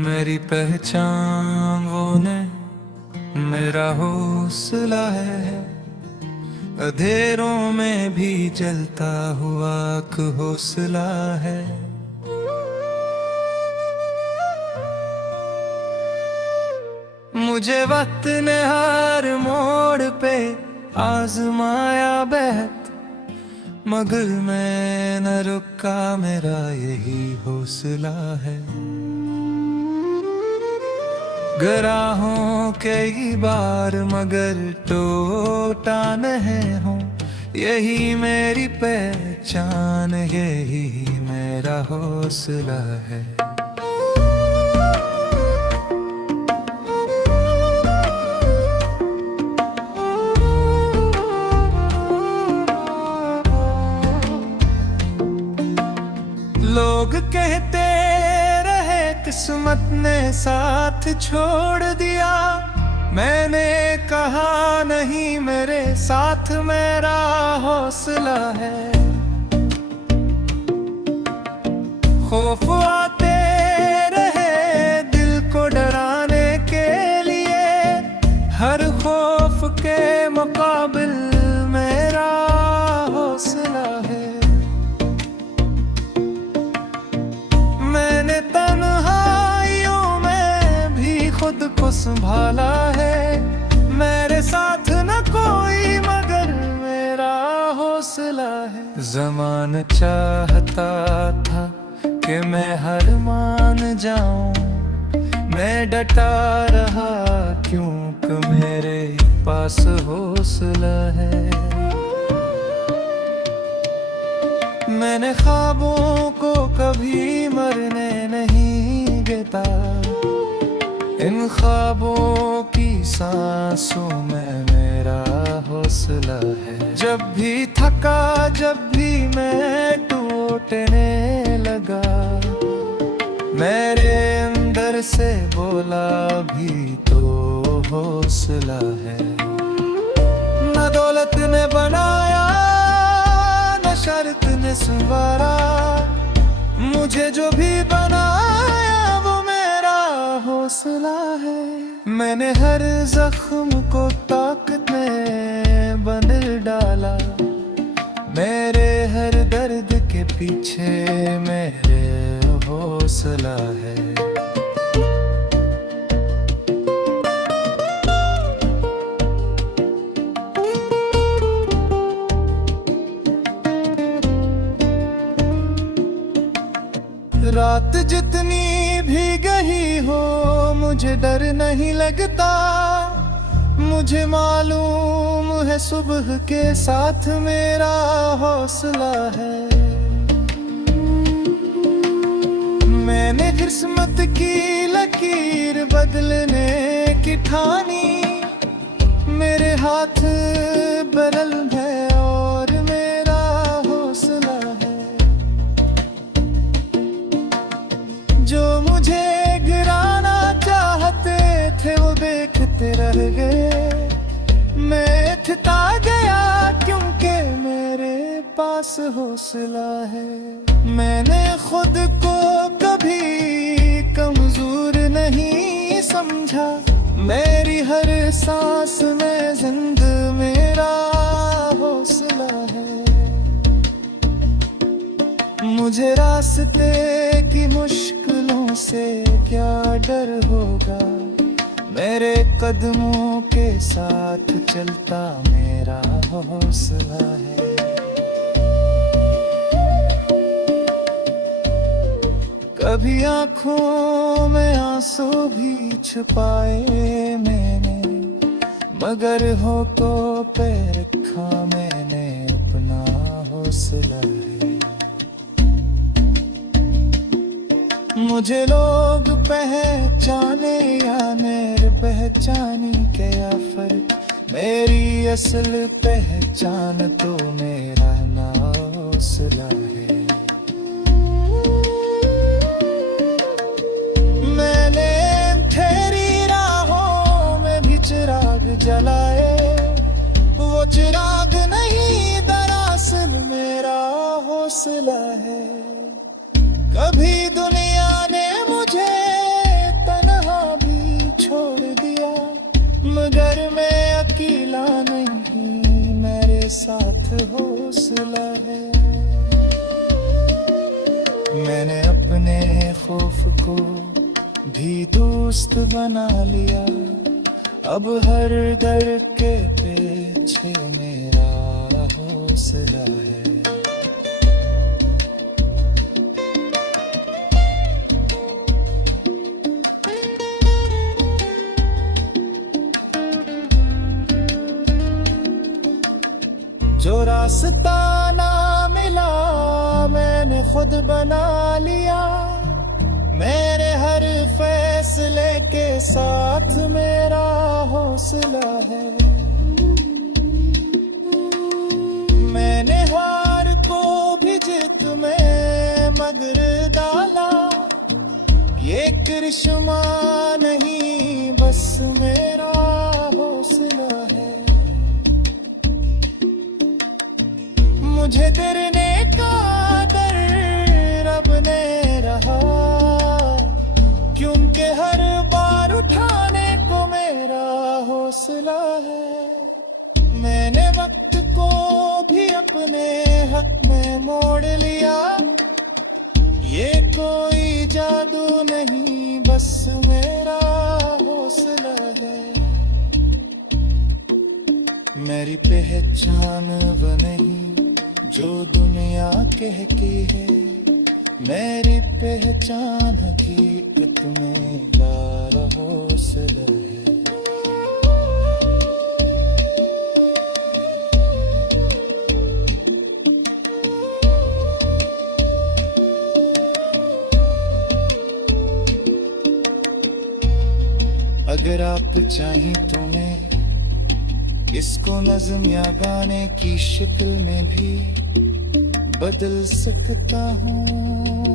मेरी पहचान वो ने मेरा हौसला है, अंधेरों में भी जलता हुआ एक हौसला है। मुझे वक्त ने हर मोड़ पे आजमाया बेहद, मगर मैं न रुका, मेरा यही हौसला है। गराहों कई बार मगर टूटा नहीं हूँ, यही मेरी पहचान, यही मेरा हौसला है। लोग कहते रहे किस्मत ने साथ छोड़ दिया, मैंने कहा नहीं, मेरे साथ मेरा हौसला है। खौफ आते रहे दिल को डराने के लिए, हर खौफ के मुकाबिल मेरा हौसला है। खुद को संभाला है, मेरे साथ न कोई मगर मेरा हौसला है। ज़माना चाहता था कि मैं हार मान जाऊं, मैं डटा रहा क्योंकि मेरे पास हौसला है। मैंने ख्वाबों को कभी मरने नहीं देता, इन ख्वाबों की सांसों में मेरा हौसला है। जब भी थका, जब भी मैं टूटने लगा, मेरे अंदर से बोला भी तो हौसला है। न दौलत ने बनाया, न शर्त ने संवारा, मुझे जो भी बनाया हौसला है। मैंने हर जख्म को ताकत में बदल डाला, मेरे हर दर्द के पीछे मेरे हौसला है। रात जितनी भी गई हो मुझे डर नहीं लगता, मुझे मालूम है सुबह के साथ मेरा हौसला है। मैंने किस्मत की लकीर बदलने की ठानी, मेरे हाथ बदल है और मेरा हौसला है। जो मुझे गिराना चाहते थे वो देखते रह गए, मैं थका गया क्योंकि मेरे पास हौसला है। मैंने खुद को कभी कमजोर नहीं समझा, मेरी हर सांस में जिंद मेरा हौसला है। मुझे रास्ते की मुश्किलों से क्या डर होगा, मेरे कदमों के साथ चलता मेरा हौसला है। कभी आंखों में आंसू भी छुपाए मैंने, मगर होठों पे रखा मैंने अपना हौसला है। मुझे लोग पहचाने या मेरे पहचानी क्या फर्क, मेरी असल पहचान तो मेरा ना हौसला है। मैंने तेरी राहों में भी चिराग जलाए, वो चिराग नहीं दरअसल मेरा हौसला है। कभी दुनिया ने मुझे हौसला है। मैंने अपने खौफ को भी दोस्त बना लिया, अब हर डर के पीछे मेरा हौसला है। जो रास्ता ना मिला मैंने खुद बना लिया, मेरे हर फैसले के साथ मेरा हौसला है। मैंने हार को भी जीत में मगर डाला, ये करिश्मा नहीं बस मेरा हौसला है। मुझे डरने का डर रब ने रहा, क्योंकि हर बार उठाने को मेरा हौसला है। मैंने वक्त को भी अपने हक में मोड़ लिया, ये कोई जादू नहीं बस मेरा हौसला है। मेरी पहचान वो नहीं जो दुनिया कहती है, मेरी पहचान हकीकत में मेरा हौसला है। अगर आप चाहें तो मैं इसको नज़्म या गाने की शक्ल में भी बदल सकता हूँ।